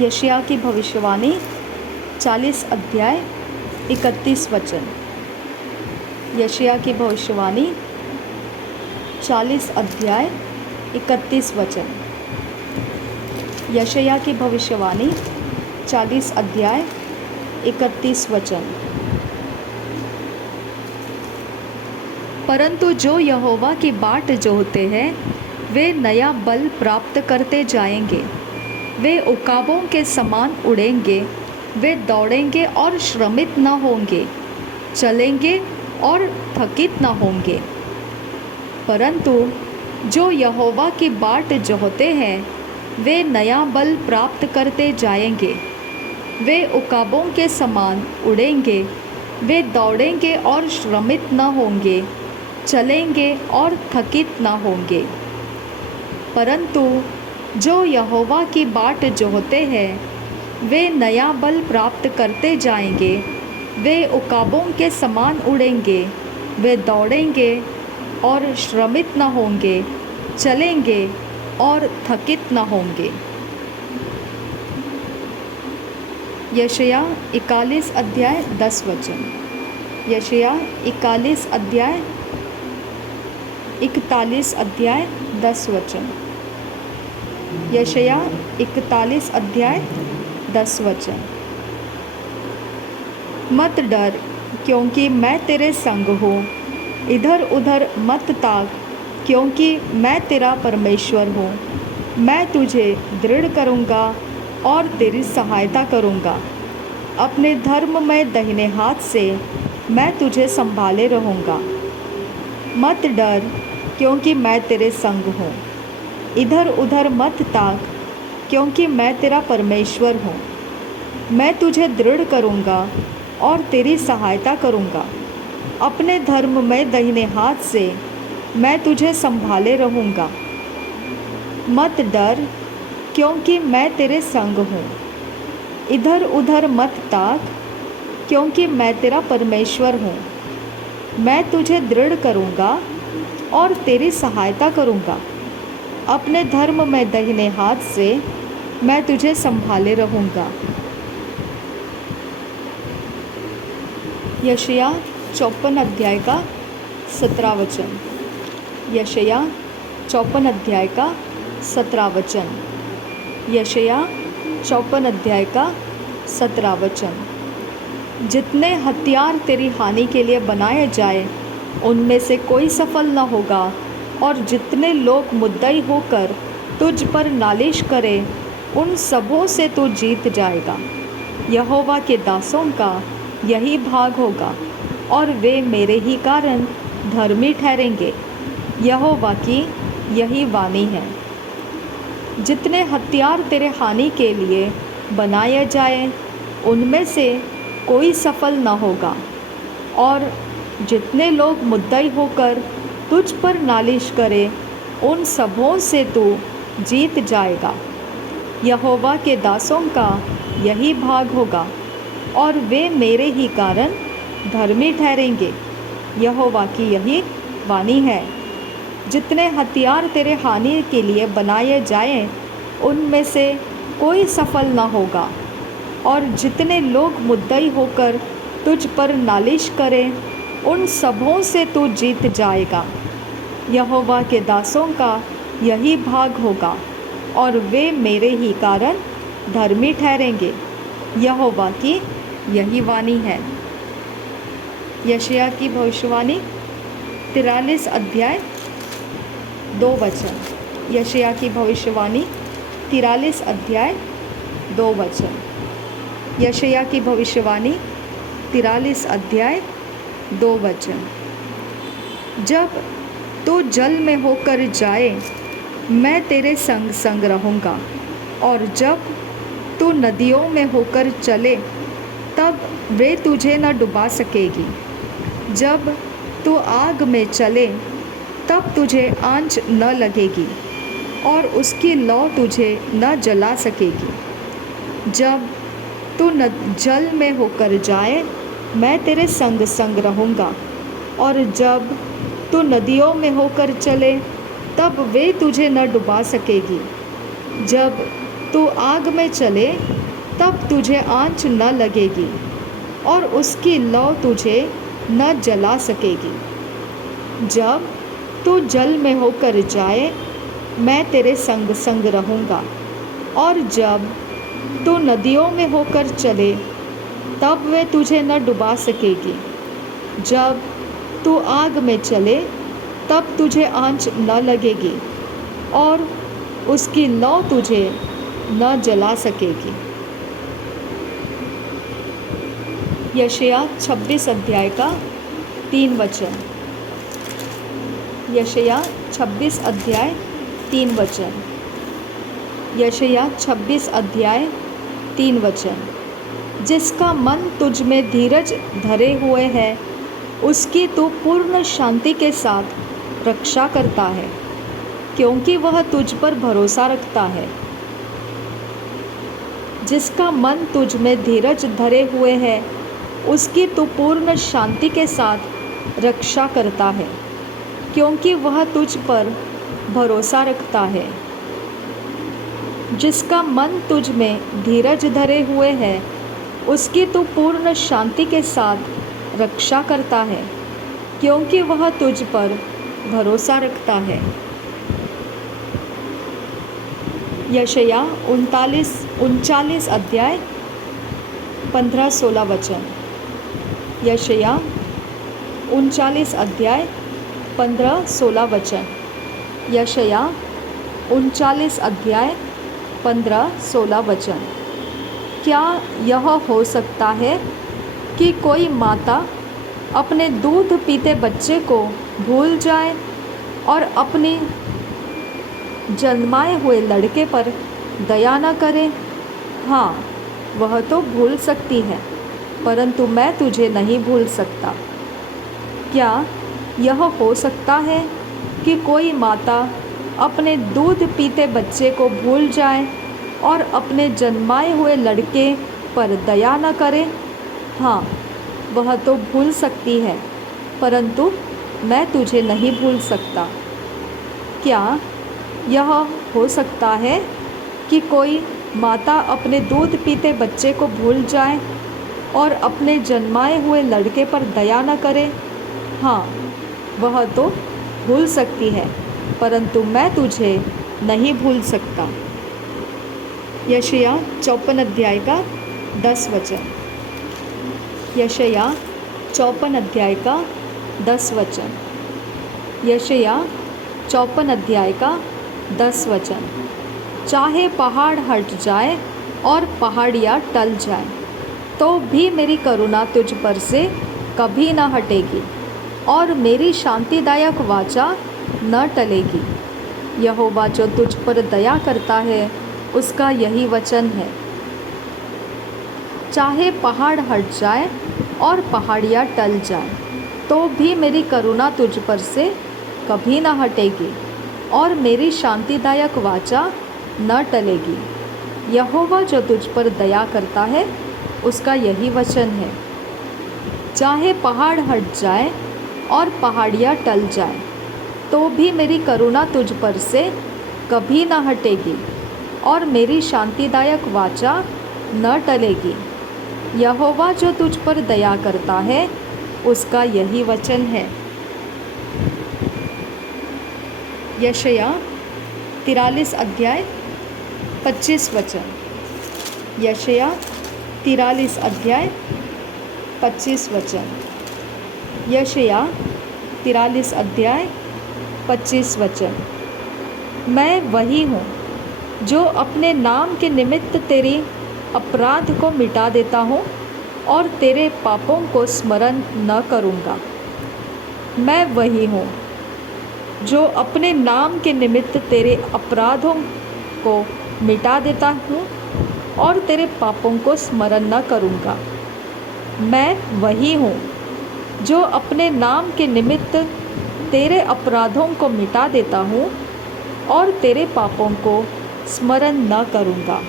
यशायाह की भविष्यवाणी 40 अध्याय 31 वचन। यशायाह की भविष्यवाणी 40 अध्याय 31 वचन। यशायाह की भविष्यवाणी 40 अध्याय 31 वचन। परंतु जो यहोवा की बाट जोहते हैं वे नया बल प्राप्त करते जाएंगे। वे उकाबों के समान उड़ेंगे, वे दौड़ेंगे और श्रमित न होंगे, चलेंगे और थकित न होंगे। परंतु जो यहोवा की बाट जोहते हैं वे नया बल प्राप्त करते जाएंगे। वे उकाबों के समान उड़ेंगे, वे दौड़ेंगे और श्रमित न होंगे, चलेंगे और थकित न होंगे। परंतु जो यहोवा की बाट जोहते हैं वे नया बल प्राप्त करते जाएंगे। वे उकाबों के समान उड़ेंगे, वे दौड़ेंगे और श्रमित न होंगे, चलेंगे और थकित न होंगे। यशायाह 41 अध्याय 10 वचन। यशायाह 41 अध्याय 41 अध्याय 10 वचन। यशायाह 41 अध्याय 10 वचन। मत डर, क्योंकि मैं तेरे संग हूँ। इधर उधर मत ताक, क्योंकि मैं तेरा परमेश्वर हूँ। मैं तुझे दृढ़ करूँगा और तेरी सहायता करूँगा। अपने धर्म में दाहिने हाथ से मैं तुझे संभाले रहूँगा। मत डर, क्योंकि मैं तेरे संग हूँ। इधर उधर मत ताक, क्योंकि मैं तेरा परमेश्वर हूँ। मैं तुझे दृढ़ करूँगा और तेरी सहायता करूँगा। अपने धर्म में दाहिने हाथ से मैं तुझे संभाले रहूँगा। मत डर, क्योंकि मैं तेरे संग हूँ। इधर उधर मत ताक, क्योंकि मैं तेरा परमेश्वर हूँ। मैं तुझे दृढ़ करूँगा और तेरी सहायता करूँगा। अपने धर्म में दाहिने हाथ से मैं तुझे संभाले रहूँगा। यशायाह 54 अध्याय का 17 वचन। यशायाह 54 अध्याय का 17 वचन। यशायाह 54 अध्याय का 17 वचन। जितने हथियार तेरी हानि के लिए बनाए जाए उनमें से कोई सफल न होगा, और जितने लोग मुद्दई होकर तुझ पर नालिश करें उन सबों से तू जीत जाएगा। यहोवा के दासों का यही भाग होगा और वे मेरे ही कारण धर्मी ठहरेंगे। यहोवा की यही वाणी है। जितने हथियार तेरे हानि के लिए बनाए जाए उनमें से कोई सफल न होगा, और जितने लोग मुद्दई होकर तुझ पर नालिश करें उन सबों से तू जीत जाएगा। यहोवा के दासों का यही भाग होगा और वे मेरे ही कारण धर्मी ठहरेंगे। यहोवा की यही वाणी है। जितने हथियार तेरे हानि के लिए बनाए जाएं उनमें से कोई सफल न होगा, और जितने लोग मुद्दई होकर तुझ पर नालिश करें उन सबों से तू जीत जाएगा। यहोवा के दासों का यही भाग होगा और वे मेरे ही कारण धर्मी ठहरेंगे। यहोवा की यही वाणी है। यशायाह की भविष्यवाणी 43 अध्याय 2 वचन। यशायाह की भविष्यवाणी 43 अध्याय 2 वचन। यशायाह की भविष्यवाणी 43 अध्याय 2 वचन। जब तू जल में होकर जाए मैं तेरे संग संग रहूँगा, और जब तू नदियों में होकर चले तब वे तुझे न डुबा सकेगी। जब तू आग में चले तब तुझे आँच न लगेगी और उसकी लौ तुझे न जला सकेगी। जब तू जल में होकर जाए मैं तेरे संग संग रहूँगा, और जब तू नदियों में होकर चले तब वे तुझे न डुबा सकेगी। जब तू आग में चले तब तुझे आँच न लगेगी और उसकी लौ तुझे न जला सकेगी। जब तू जल में होकर जाए मैं तेरे संग संग रहूँगा, और जब तू नदियों में होकर चले तब वे तुझे न डुबा सकेगी। जब तू आग में चले तब तुझे आँच न लगेगी और उसकी लौ तुझे न जला सकेगी। यशायाह 26 अध्याय का 3 वचन। यशायाह 26 अध्याय 3 वचन। यशायाह 26 अध्याय 3 वचन। जिसका मन तुझ में धीरज धरे हुए है उसकी तू पूर्ण शांति के साथ रक्षा करता है, क्योंकि वह तुझ पर भरोसा रखता है। जिसका मन तुझ में धीरज धरे हुए है उसकी तू पूर्ण शांति के साथ रक्षा करता है, क्योंकि वह तुझ पर भरोसा रखता है। जिसका मन तुझ में धीरज धरे हुए है उसकी तू पूर्ण शांति के साथ रक्षा करता है, क्योंकि वह तुझ पर भरोसा रखता है। यशायाह 39 अध्याय 15-16 वचन। यशायाह 39 अध्याय 15-16 वचन। यशायाह 39 अध्याय 15-16 वचन। क्या यह हो सकता है कि कोई माता अपने दूध पीते बच्चे को भूल जाए और अपने जन्माए हुए लड़के पर दया न करे? हाँ, वह तो भूल सकती है, परंतु मैं तुझे नहीं भूल सकता। क्या यह हो सकता है कि कोई माता अपने दूध पीते बच्चे को भूल जाए और अपने जन्माए हुए लड़के पर दया न करे? हाँ, वह तो भूल सकती है, परंतु मैं तुझे नहीं भूल सकता। क्या यह हो सकता है कि कोई माता अपने दूध पीते बच्चे को भूल जाए और अपने जन्माए हुए लड़के पर दया न करे? हाँ, वह तो भूल सकती है, परंतु मैं तुझे नहीं भूल सकता। यशायाह 54 अध्याय का 10 वचन। यशायाह 54 अध्याय का 10 वचन। यशायाह 54 अध्याय का 10 वचन। चाहे पहाड़ हट जाए और पहाड़ियाँ टल जाए तो भी मेरी करुणा तुझ पर से कभी न हटेगी और मेरी शांतिदायक वाचा न टलेगी। यहोवा जो तुझ पर दया करता है उसका यही वचन है। चाहे पहाड़ हट जाए और पहाड़ियाँ टल जाए तो भी मेरी करुणा तुझ पर से कभी न हटेगी और मेरी शांतिदायक वाचा न टलेगी। यहोवा जो तुझ पर दया करता है उसका यही वचन है। चाहे पहाड़ हट जाए और पहाड़ियाँ टल जाए तो भी मेरी करुणा तुझ पर से कभी न हटेगी और मेरी शांतिदायक वाचा न टलेगी। यहोवा जो तुझ पर दया करता है उसका यही वचन है। यशायाह 43 अध्याय 25 वचन। यशायाह 43 अध्याय 25 वचन। यशायाह 43 अध्याय 25 वचन। मैं वही हूँ जो अपने नाम के निमित्त तेरे अपराध को मिटा देता हूँ और तेरे पापों को स्मरण न करूँगा। मैं वही हूँ जो अपने नाम के निमित्त तेरे अपराधों को मिटा देता हूँ और तेरे पापों को स्मरण न करूँगा। मैं वही हूँ जो अपने नाम के निमित्त तेरे अपराधों को मिटा देता हूँ और तेरे पापों को स्मरण न करूँगा।